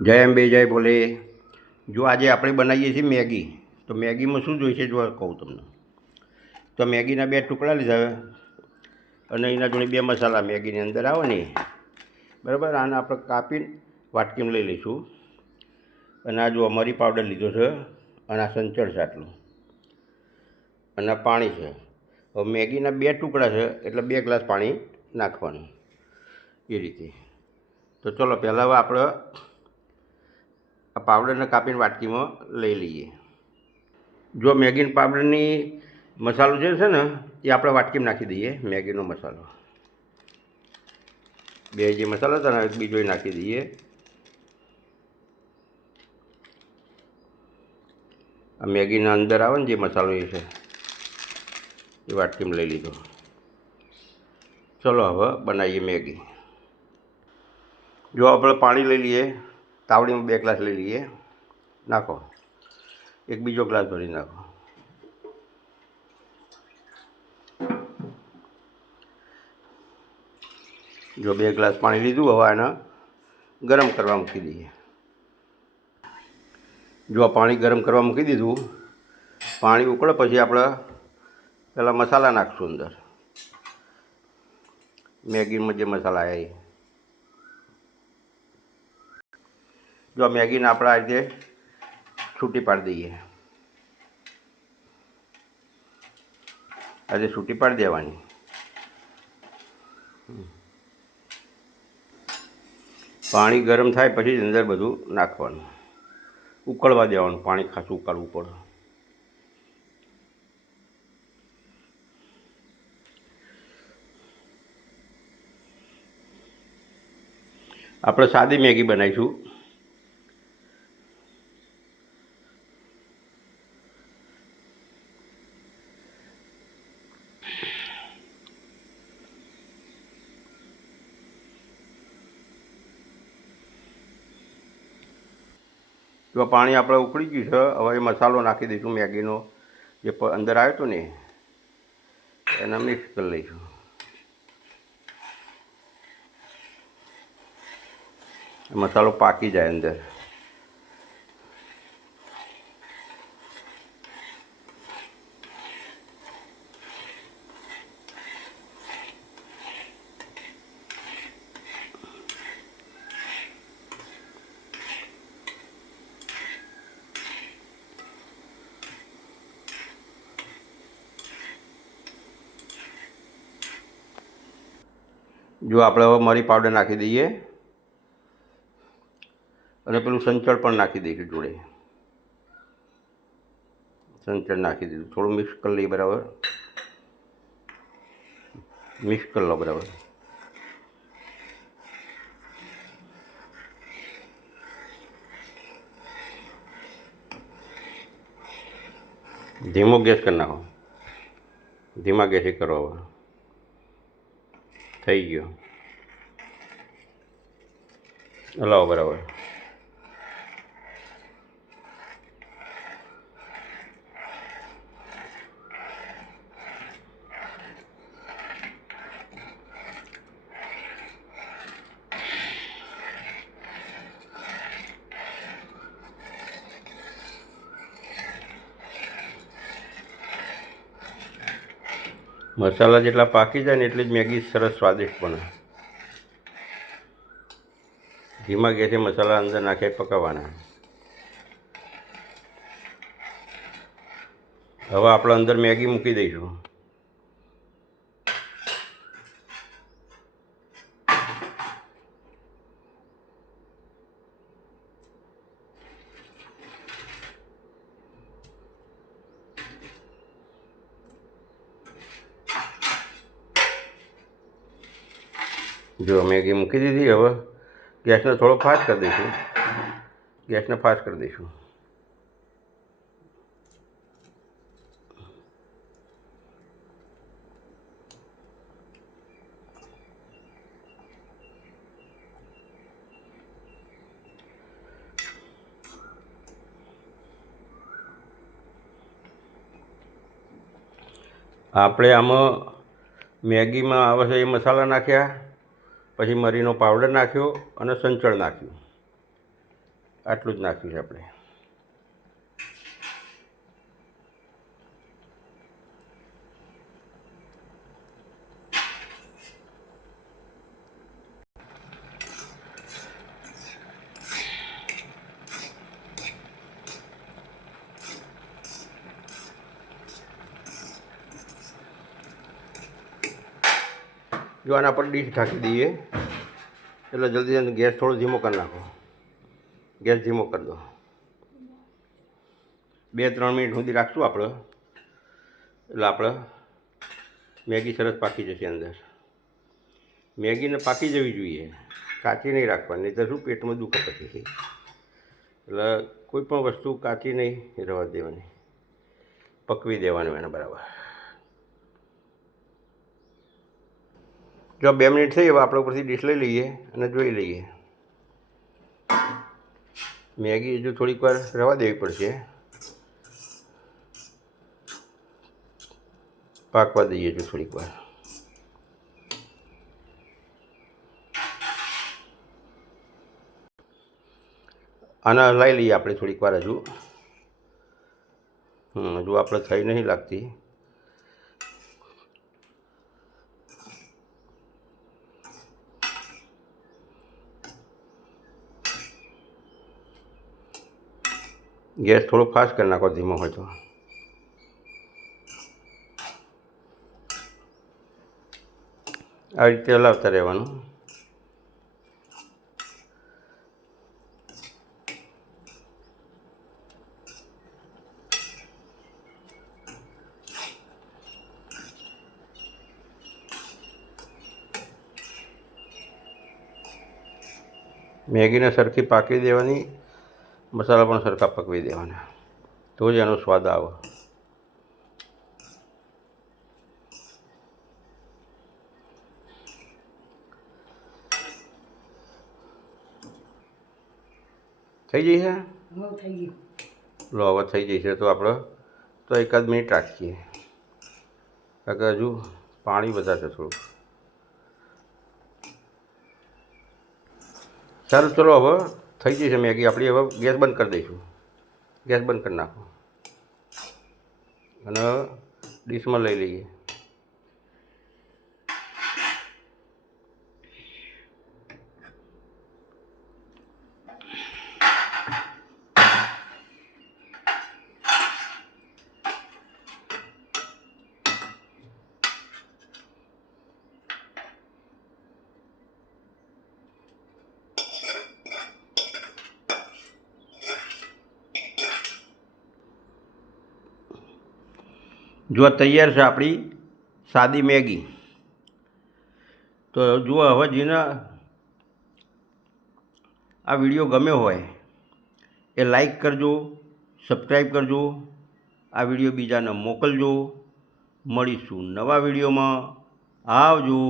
જય અંબે જય બોલે જો આજે આપણે બનાવીએ છીએ મેગી, તો મેગીમાં શું જોઈશે જો કહું તમને. તો મેગીના બે ટુકડા લીધા અને એના જોડે બે મસાલા મેગીની અંદર આવે ને બરાબર? આને આપણે કાપીને વાટકીમાં લઈ લઈશું. અને આ જો મરી પાવડર લીધો છે અને આ સંચળ છે આટલું. અને આ પાણી છે. હવે મેગીના બે ટુકડા છે, એટલે બે ગ્લાસ પાણી નાખવાનું. એ રીતે. તો ચલો, પહેલાં હવે આપણે આ પાવડરને કાપીને વાટકીમાં લઈ લઈએ. જો મેગીન પાવડરની મસાલો જે છે ને, એ આપણે વાટકીમાં નાખી દઈએ, મેગીનો મસાલો. બે જે મસાલો હતા ને બીજો નાખી દઈએ. આ મેગીના અંદર આવે ને જે મસાલો એ છે, એ વાટકીમાં લઈ લીધો. ચલો હવે બનાવીએ મેગી. જો આપણે પાણી લઈ લઈએ. તાવડીમાં બે ગ્લાસ લઈ લઈએ. નાખો. એક બીજો ગ્લાસ ભરી નાખો. જો બે ગ્લાસ પાણી લીધું, હવે એને ગરમ કરવા મૂકી દઈએ. જો આ પાણી ગરમ કરવા મૂકી દીધું, પાણી ઉકળે પછી આપણે પહેલાં મસાલા નાખશું અંદર. મેગીમાં જે મસાલા આવ્યા એ. જો મેગીને આપણે આ રીતે છૂટી પાડી દઈએ. આજે છૂટી પાડી દેવાની. પાણી ગરમ થાય પછી અંદર બધું નાખવાનું. ઉકળવા દેવાનું, પાણી ખાસું ઉકાળવું પડે. આપણે સાદી મેગી બનાવીશું. જો પાણી આપણે ઉકળી ગયું છે. હવે મસાલો નાખી દઈશું, મેગીનો જે અંદર આવ્યો હતો ને, એને મિક્સ કરી લઈશું. મસાલો પાકી જાય અંદર. જો આપણે હવે મરી પાવડર નાખી દઈએ અને પેલું સંચળ પણ નાખી દઈશું જોડે. સંચળ નાખી દીધું. થોડું મિક્સ કરી લઈએ બરાબર. મિક્સ કરી લો બરાબર. ધીમો ગેસ કરી નાખો. ધીમા ગેસે કરો હવે. થઈ ગયો હલાવો બરાબર મસાલા જેટલા પાકી જાય ને એટલી જ મેગી સરસ સ્વાદિષ્ટ બને. ધીમા ગેસે મસાલા અંદર નાખી પકાવવાના હવે આપણે અંદર મેગી મૂકી દઈશું. જો મેગી મૂકી દીધી, હવે ગેસને થોડો ફાસ્ટ કરી દઈશું. ગેસને ફાસ્ટ કરી દઈશું. આપણે આમાં મેગીમાં આવે છે એ મસાલા નાખ્યા. પછી મરીનો પાવડર નાખ્યો અને સંચળ નાખ્યું. આટલું જ નાખ્યું છે આપણે. જો આના પર ડીશ ઢાંકી દઈએ, એટલે જલ્દી ગેસ થોડો ધીમો કરી નાખો. ગેસ ધીમો કરી દો. બે ત્રણ મિનિટ સુધી રાખશું આપણે. એટલે આપણે મેગી સરસ પાકી જશે અંદર. મેગીને પાકી જવી જોઈએ. કાચી નહીં રાખવાની નહીં તો શું પેટમાં દુખે પછી. એટલે કોઈ પણ વસ્તુ કાચી નહીં રહેવા દેવાની. પકવી દેવાનું એને બરાબર. જો બે મિનિટ થઈ હવે આપણે ઉપરથી ડીશ લઈ લઈએ અને જોઈ લઈએ. મેગી હજુ થોડીક વાર રવા દેવી પડશે. પાકવા દઈએ હજુ થોડીક વાર. આને લઈ લઈએ આપણે થોડીક વાર હજુ. હજુ આપણે થઈ નહીં લાગતી. ગેસ થોડો ફાસ્ટ કરી નાખો ધીમો હોય તો. આ રીતે હલાવતા રહેવાનું. મેગીને સરખી પાકી દેવાની. મસાલા પણ સરખા પકવી દેવાના. તો જ એનો સ્વાદ આવે. થઈ જશે છે? લો હવે થઈ જશે તો આપણે તો એકાદ મિનિટ રાખીએ. કારણ કે હજુ પાણી વધારે છે થોડુંક. સારું ચલો હવે થઈ જશે મેગી આપણી હવે ગેસ બંધ કરી દઈશું. ગેસ બંધ કરી નાખો. અને ડીશમાં લઈ લઈએ. જો તૈયાર છે આપણી સાદી મેગી. તો જુઓ હવે જીના આ વીડિયો ગમ્યો હોય એ લાઈક કરજો, સબસ્ક્રાઈબ કરજો, આ વીડિયો બીજાને મોકલજો. મળીશું નવા વિડીયોમાં. આવજો.